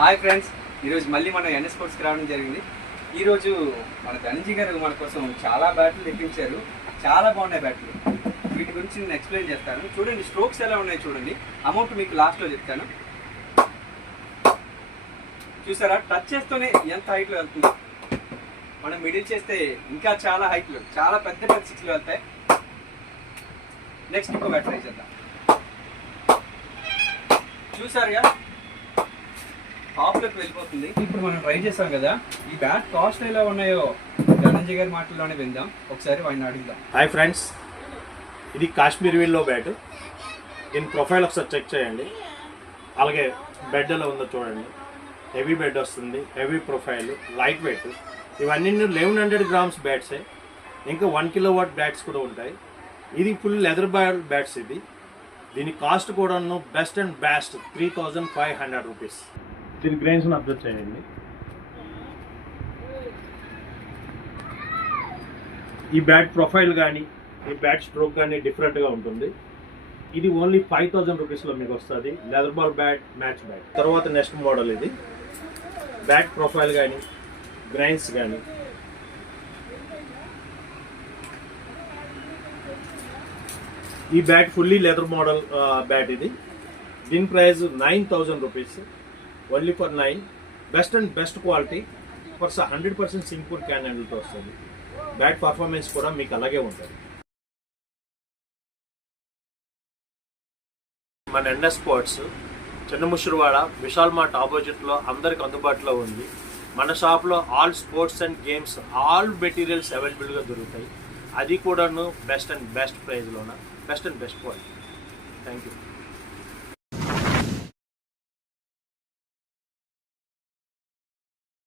Hi friends, ఈరోజు మళ్ళీ మనం ఎన్ఎస్ స్పోర్ట్స్కి రావడం జరిగింది. ఈరోజు మన ధనంజయ్ గారు మన కోసం చాలా బ్యాట్లు తెప్పించారు. చాలా బాగున్నాయి బ్యాట్లు. వీటి గురించి నేను ఎక్స్ప్లెయిన్ చేస్తాను. చూడండి, స్ట్రోక్స్ ఎలా ఉన్నాయి చూడండి. అమౌంట్ మీకు లాస్ట్లో చెప్తాను. చూసారా, టచ్ చేస్తూనే ఎంత హైట్లో వెళ్తుంది. మనం మిడిల్ చేస్తే ఇంకా చాలా హైట్లో, చాలా పెద్ద పెద్ద సిక్స్లో వెళ్తాయి. నెక్స్ట్ ఇంకో బ్యాట్ ట్రై చేద్దాం. చూసారుగా, టాప్లోకి వెళ్ళిపోతుంది. ఇప్పుడు మనం ట్రై చేసాం కదా, ఈ బ్యాట్ కాస్ట్ ఎలా ఉన్నాయో ధనంజయ్ గారి మాటల్లోనే విందాం. ఒకసారి వాడిని అడుగుదాం. హాయ్ ఫ్రెండ్స్, ఇది కాశ్మీర్ విల్లో బ్యాట్. దీని ప్రొఫైల్ ఒకసారి చెక్ చేయండి. అలాగే బెడ్ ఎలా ఉందో చూడండి. హెవీ బెడ్ వస్తుంది, హెవీ ప్రొఫైల్, లైట్ వెయిట్. ఇవన్నీ 1100 గ్రామ్స్ బ్యాట్సే. ఇంకా 1 కిలోవాట్ బ్యాట్స్ కూడా ఉంటాయి. ఇది ఫుల్ లెదర్ బ్యాట్స్. దీని కాస్ట్ కూడా బెస్ట్ అండ్ బెస్ట్ 3500 రూపీస్. దీని గ్రెయిన్స్ని అబ్జర్వ్ చేయండి. ఈ బ్యాట్ ప్రొఫైల్ కానీ ఈ బ్యాట్ స్ట్రోక్ కానీ డిఫరెంట్గా ఉంటుంది. ఇది ఓన్లీ 5000 రూపీస్లో మీకు వస్తుంది. Leather ball bat, match bat. తర్వాత నెక్స్ట్ మోడల్ ఇది. బ్యాట్ ప్రొఫైల్ కానీ గ్రైన్స్ కానీ ఈ bat fully leather model bat. ఇది దీని price 9000 rupees. Only for 9. Best and best quality for 100% Singapore cane హ్యాండిల్తో వస్తుంది. బ్యాట్ పర్ఫార్మెన్స్ కూడా మీకు అలాగే ఉంటుంది. మన NS sports Chinnamushidiwada Vishal Mart ఆపోజిట్లో అందరికి అందుబాటులో ఉంది. మన షాప్లో all sports and games, all materials అవైలబుల్గా దొరుకుతాయి. అది కూడాను బెస్ట్ అండ్ బెస్ట్ ప్రైస్లోన, best and best quality. Thank you.